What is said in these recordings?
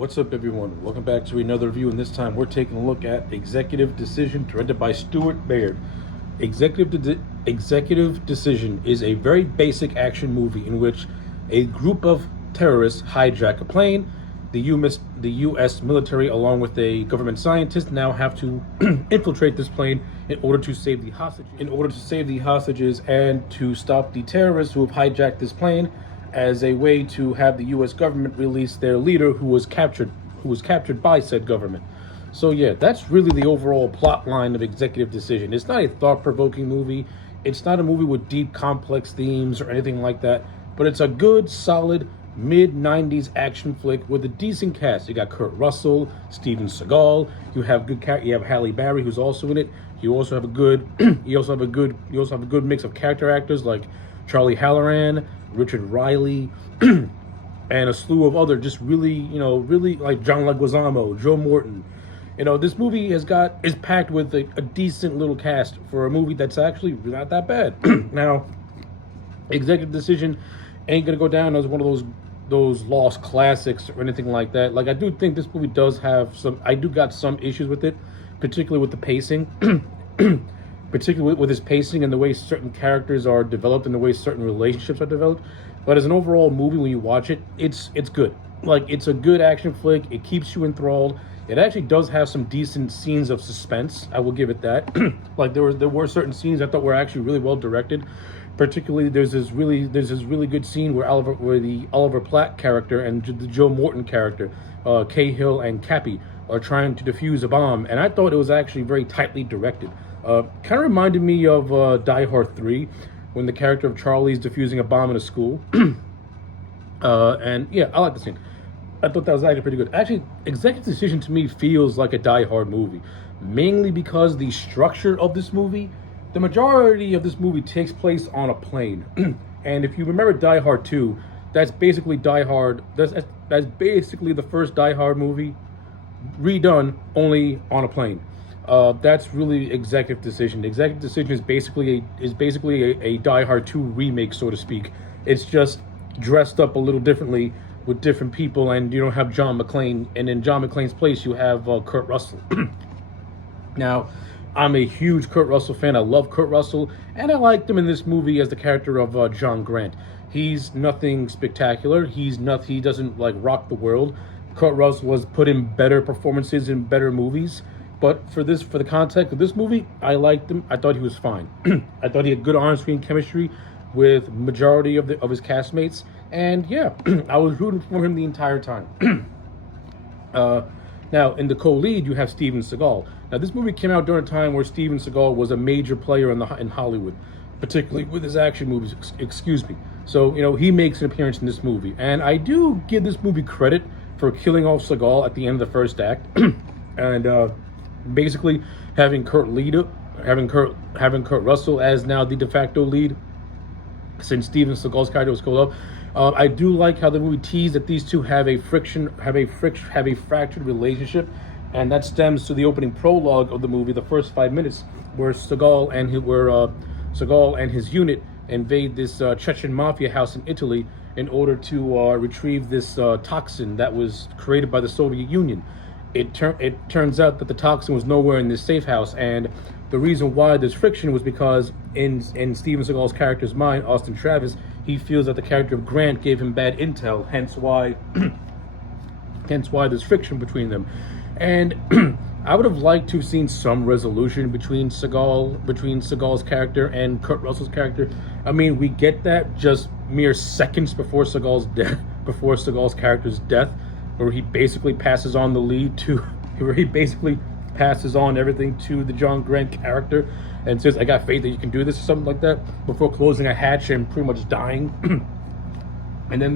What's up, everyone? Welcome back to another review, and this time we're taking a look at Executive Decision, directed by Stuart Baird. Executive Decision is a very basic action movie in which a group of terrorists hijack a plane. The U.S. military, along with a government scientist, now have to infiltrate this plane in order to save the hostages, and to stop the terrorists who have hijacked this plane, as a way to have the U.S. government release their leader, who was captured by said government. So yeah, that's really the overall plot line of Executive Decision. It's not a thought-provoking movie. It's not a movie with deep, complex themes or anything like that. But it's a good, solid mid-90s action flick with a decent cast. You got Kurt Russell, Steven Seagal. You have Halle Berry, who's also in it. You also have a good mix of character actors like Charlie Halloran, Richard Riley, and a slew of other just really like John Leguizamo, Joe Morton. This movie is packed with a decent little cast for a movie that's actually not that bad. Now, Executive Decision ain't gonna go down as one of those lost classics or anything like that. Like, I do think this movie does have got some issues with it, particularly with the pacing. Particularly with his pacing and the way certain characters are developed and the way certain relationships are developed. But as an overall movie, when you watch it, it's good. Like, it's a good action flick. It keeps you enthralled. It actually does have some decent scenes of suspense. I will give it that. Like, there were certain scenes I thought were actually really well directed. Particularly, there's this really good scene where the Oliver Platt character and the Joe Morton character, Cahill and Cappy, are trying to defuse a bomb, and I thought it was actually very tightly directed. Kind of reminded me of Die Hard 3, when the character of Charlie is defusing a bomb in a school. And yeah, I like the scene. I thought that was actually pretty good. Actually, Executive Decision to me feels like a Die Hard movie, mainly because the structure of this movie, the majority of this movie takes place on a plane. And if you remember Die Hard 2, that's basically Die Hard. That's basically the first Die Hard movie redone only on a plane. That's really Executive Decision. Executive Decision is basically a Die Hard 2 remake, so to speak. It's just dressed up a little differently with different people, and you don't have John McClane, and in John McClane's place you have Kurt Russell. Now, I'm a huge Kurt Russell fan. I love Kurt Russell, and I liked him in this movie as the character of John Grant. He's nothing spectacular. He doesn't like rock the world. Kurt Russell has put in better performances in better movies. But for the context of this movie, I liked him. I thought he was fine. I thought he had good on-screen chemistry with majority of his castmates, and yeah, I was rooting for him the entire time. Now, in the co-lead, you have Steven Seagal. Now, this movie came out during a time where Steven Seagal was a major player in Hollywood, particularly with his action movies. Excuse me. So he makes an appearance in this movie, and I do give this movie credit for killing off Seagal at the end of the first act, and basically having Kurt Russell as now the de facto lead, since Steven Seagal's character was killed off. I do like how the movie teased that these two have a fractured relationship, and that stems to the opening prologue of the movie, the first 5 minutes, where Seagal and his unit invade this Chechen mafia house in Italy in order to retrieve this toxin that was created by the Soviet Union. It turns out that the toxin was nowhere in this safe house, and the reason why there's friction was because in Steven Seagal's character's mind, Austin Travis, he feels that the character of Grant gave him bad intel, hence why there's friction between them. And I would have liked to have seen some resolution between Seagal's character and Kurt Russell's character. I mean, we get that just mere seconds before Seagal's character's death, where he basically passes on everything to the John Grant character and says, "I got faith that you can do this," or something like that, before closing a hatch and pretty much dying. And then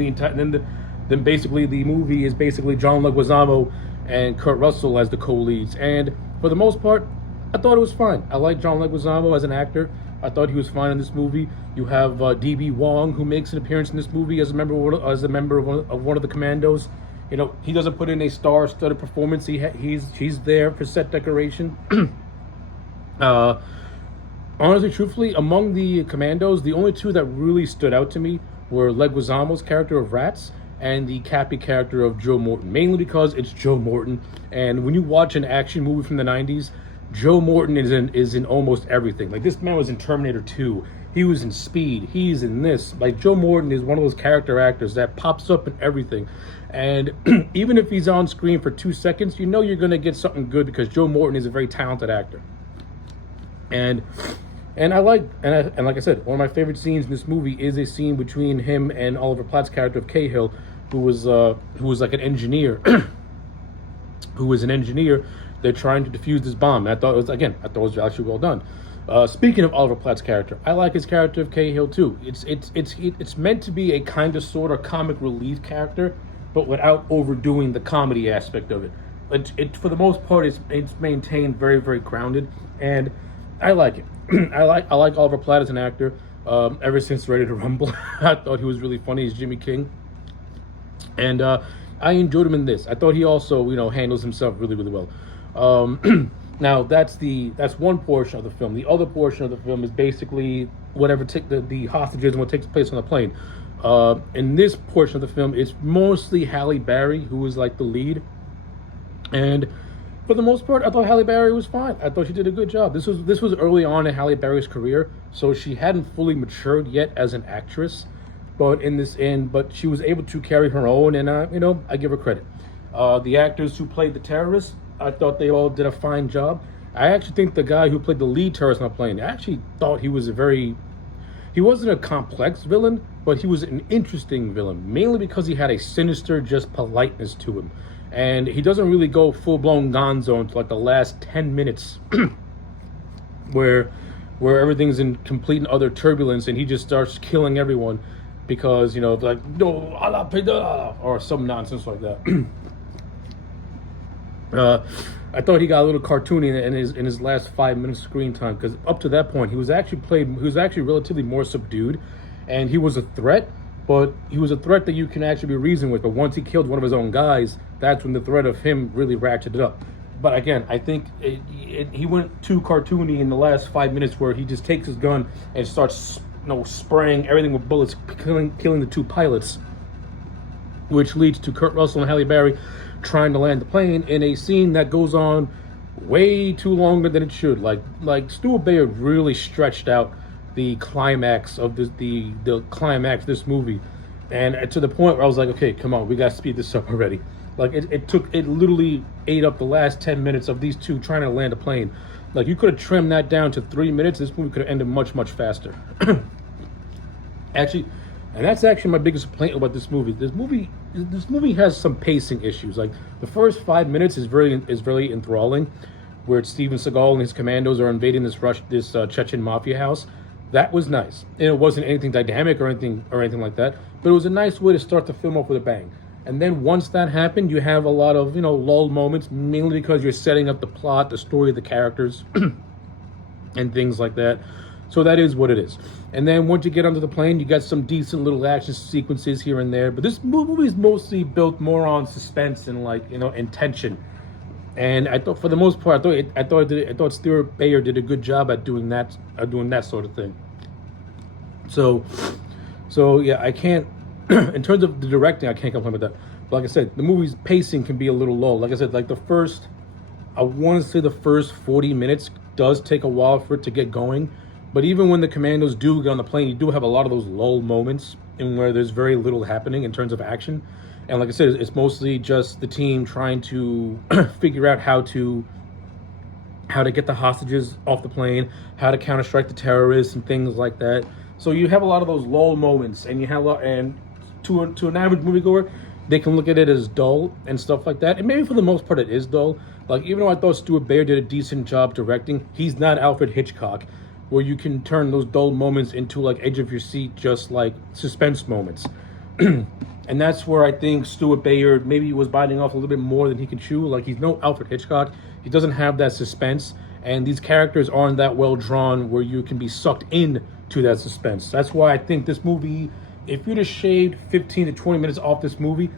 basically the movie is basically John Leguizamo and Kurt Russell as the co-leads. And for the most part, I thought it was fine. I like John Leguizamo as an actor. I thought he was fine in this movie. You have D.B. Wong, who makes an appearance in this movie as a member of one of the commandos. He doesn't put in a star-studded performance. He's there for set decoration. Honestly, truthfully, among the commandos, the only two that really stood out to me were Leguizamo's character of Rats and the Cappy character of Joe Morton, mainly because it's Joe Morton. And when you watch an action movie from the 90s, Joe Morton is in almost everything. Like, this man was in Terminator 2. He was in Speed. He's in this. Like, Joe Morton is one of those character actors that pops up in everything. And even if he's on screen for 2 seconds, you know you're going to get something good because Joe Morton is a very talented actor. And like I said, one of my favorite scenes in this movie is a scene between him and Oliver Platt's character of Cahill, who was like an engineer, who was an engineer. They're trying to defuse this bomb. And I thought it was actually well done. Speaking of Oliver Platt's character, I like his character of Cahill too. It's meant to be a kind of sort of comic relief character, but without overdoing the comedy aspect of it. It for the most part, it's maintained very, very grounded, and I like it. I like Oliver Platt as an actor. Ever since Ready to Rumble, I thought he was really funny as Jimmy King, and I enjoyed him in this. I thought he also, handles himself really, really well. Now that's one portion of the film. The other portion of the film is basically whatever the hostages and what takes place on the plane. In this portion of the film, it's mostly Halle Berry who is like the lead, and for the most part, I thought Halle Berry was fine. I thought she did a good job. This was early on in Halle Berry's career, so she hadn't fully matured yet as an actress. But she was able to carry her own, and I give her credit. The actors who played the terrorists, I thought they all did a fine job. I actually think the guy who played the lead terrorist on the plane, I actually thought he wasn't a complex villain, but he was an interesting villain, mainly because he had a sinister, just politeness to him. And he doesn't really go full-blown gonzo until like the last 10 minutes where everything's in complete and utter turbulence, and he just starts killing everyone because, like, no, a la peda, or some nonsense like that. I thought he got a little cartoony in his last 5 minutes screen time, because up to that point he was actually relatively more subdued, and he was a threat, but he was a threat that you can actually be reasoned with. But once he killed one of his own guys, that's when the threat of him really ratcheted up. But again, I think he went too cartoony in the last 5 minutes, where he just takes his gun and starts spraying everything with bullets, killing the 2 pilots, which leads to Kurt Russell and Halle Berry trying to land the plane in a scene that goes on way too longer than it should. Like Stuart Bayard really stretched out the climax of the climax of this movie, and to the point where I was like, okay, come on, we gotta speed this up already. Like, it literally ate up the last 10 minutes of these two trying to land a plane. Like, you could have trimmed that down to 3 minutes. This movie could have ended much, much faster. Actually, and that's actually my biggest complaint about this movie. This movie has some pacing issues. Like, the first 5 minutes is very enthralling, where Steven Seagal and his commandos are invading this Chechen mafia house. That was nice, and it wasn't anything dynamic or anything like that. But it was a nice way to start the film off with a bang. And then once that happened, you have a lot of lull moments, mainly because you're setting up the plot, the story of the characters, and things like that. So that is what it is. And then once you get onto the plane, you got some decent little action sequences here and there. But this movie is mostly built more on suspense and and tension. And I thought, for the most part, I thought Stuart Bayard did a good job at doing that sort of thing. So yeah, I can't. In terms of the directing, I can't complain about that. But like I said, the movie's pacing can be a little low. Like I said, like I want to say the first 40 minutes does take a while for it to get going. But even when the commandos do get on the plane, you do have a lot of those lull moments in where there's very little happening in terms of action. And like I said, it's mostly just the team trying to figure out how to get the hostages off the plane, how to counter-strike the terrorists and things like that. So you have a lot of those lull moments, and to an average moviegoer, they can look at it as dull and stuff like that. And maybe for the most part it is dull. Like, even though I thought Stuart Bayard did a decent job directing, he's not Alfred Hitchcock, where you can turn those dull moments into like edge of your seat, just like suspense moments. And that's where I think Stuart Bayard maybe was biting off a little bit more than he can chew. Like, he's no Alfred Hitchcock. He doesn't have that suspense, and these characters aren't that well drawn where you can be sucked in to that suspense. That's why I think this movie, if you'd have shaved 15 to 20 minutes off this movie,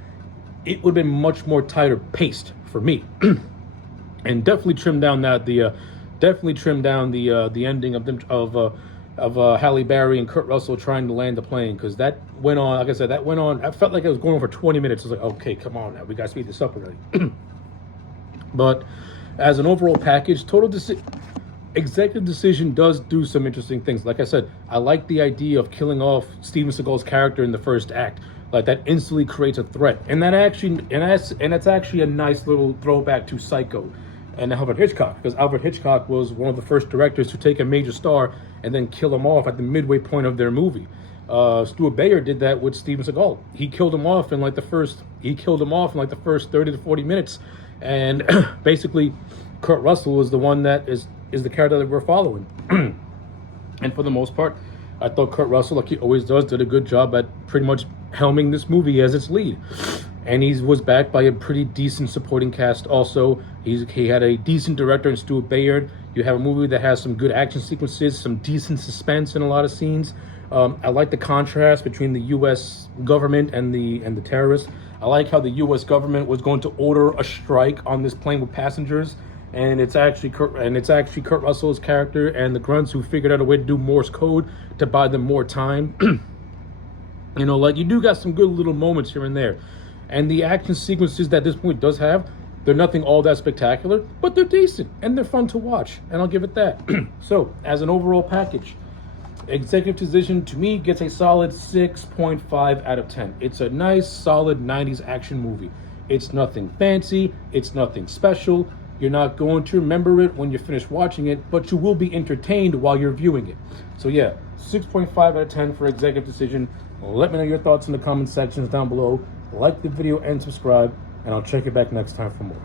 it would have been much more tighter paced for me. And definitely trimmed down the ending of Halle Berry and Kurt Russell trying to land the plane, because that went on. Like I said, that went on. I felt like it was going on for 20 minutes. I was like, okay, come on now, we gotta speed this up already. But as an overall package, executive decision does do some interesting things. Like I said, I like the idea of killing off Steven Seagal's character in the first act. Like, that instantly creates a threat, and that's actually a nice little throwback to Psycho and Alfred Hitchcock, because Alfred Hitchcock was one of the first directors to take a major star and then kill him off at the midway point of their movie. Stuart Bayer did that with Steven Seagal. He killed him off in like the first 30 to 40 minutes, and basically Kurt Russell is the one that is the character that we're following. And for the most part, I thought Kurt Russell, like he always does, did a good job at pretty much helming this movie as its lead. And he was backed by a pretty decent supporting cast also. He had a decent director in Stuart Bayard. You have a movie that has some good action sequences, some decent suspense in a lot of scenes. I like the contrast between the U.S. government and the terrorists. I like how the U.S. government was going to order a strike on this plane with passengers, and it's actually Kurt Russell's character and the grunts who figured out a way to do Morse code to buy them more time. You know, like, you do got some good little moments here and there. And the action sequences that this movie does have, they're nothing all that spectacular, but they're decent and they're fun to watch, and I'll give it that. So, as an overall package, Executive Decision to me gets a solid 6.5 out of 10. It's a nice, solid 90s action movie. It's nothing fancy, it's nothing special. You're not going to remember it when you finish watching it, but you will be entertained while you're viewing it. So yeah, 6.5 out of 10 for Executive Decision. Let me know your thoughts in the comment sections down below. Like the video and subscribe, and I'll check you back next time for more.